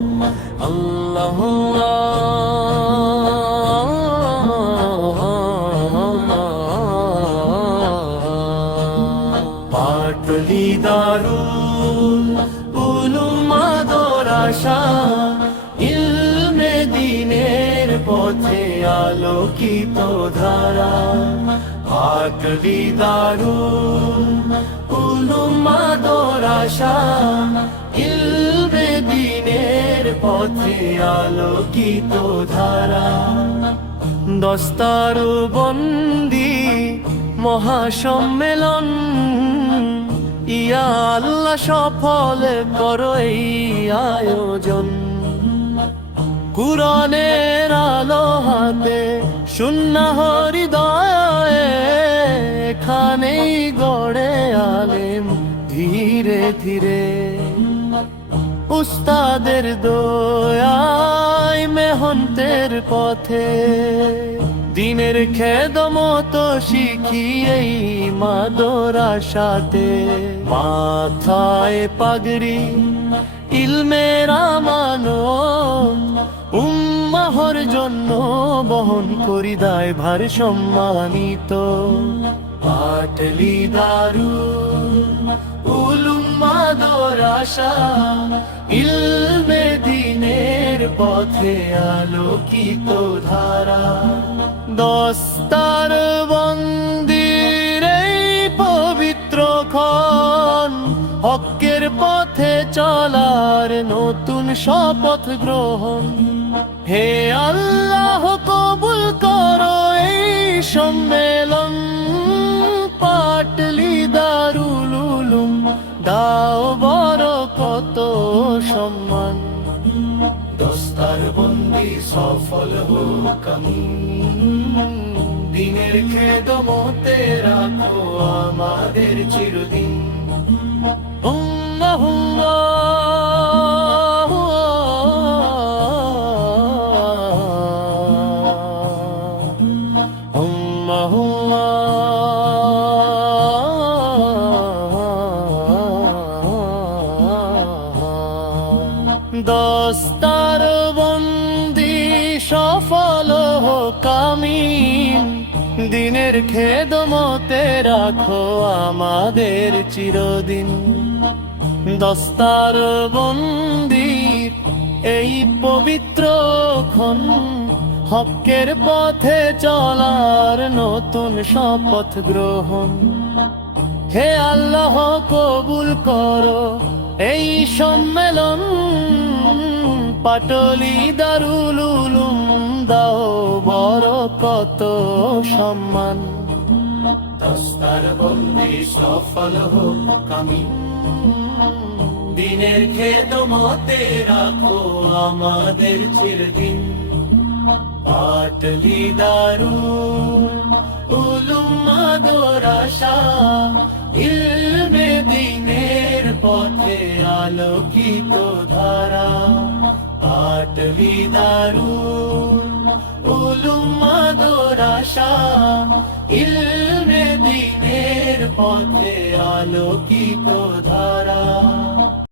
আল্লাহ পাটলি দারুল উলুম মাদ্রাসা ইলমে দ্বীনের পথে আলোকিত ধারা। পাটলি দারুল উলুম মাদ্রাসা ইলমে দ্বীনের পথে আলোকিত ধারা। দস্তার বন্দি মহাসম্মেলন ইয়া আল্লাহ সফল করো এই আয়োজন। কুরআনের আলো হাতে সুন্নাহ হৃদয়ে এখানেই গড়ে আলেম ধীরে ধীরে। উস্তাদের দয়ায় মেহনতের পথে দিনের খেদমত শিখি এই মাদ্রাসাতে। মাথায় পাগড়ি ইলমের আমানত উম্মাহর জন্য বহন করি দায়ভার সম্মানিত। পাটলি দারুল উলুম মাদ্রাসা ইলমে দ্বীনের পথে আলোকিত ধারা। দস্তার বন্দির এই পবিত্র ক্ষণ হকের পথে চলার নতুন শপথ গ্রহণ। হে আল্লাহ কবুল করো এই সম্মেলন। পাটলি দারুল উলুম দাও বরকত সম্মান। দস্তার বন্দি সফল হোক দিনের খেদমতে রাখো আমাদের চিরদিন। দস্তার বন্দি সফল হোক আমিন দিনের খেদমতে রাখো আমাদের চিরদিন। দস্তার বন্দির এই পবিত্র ক্ষণ হকের পথে চলার নতুন শপথ গ্রহণ। হে আল্লাহ কবুল করো এই সম্মেলন। পাটলি দারুল উলুম দাও বরকত সম্মান। দস্তার বন্দি সফল হোক আমিন দিনের খেদমতে রাখো আমাদের চিরদিন। পাটলি দারুল উলুম মাদ্রাসা ইলমে দ্বীনের পথে আলোকিত ধারা। পাটলি দারুল উলুম মাদ্রাসা ইলমে দ্বীনের পথে আলোকিত ধারা।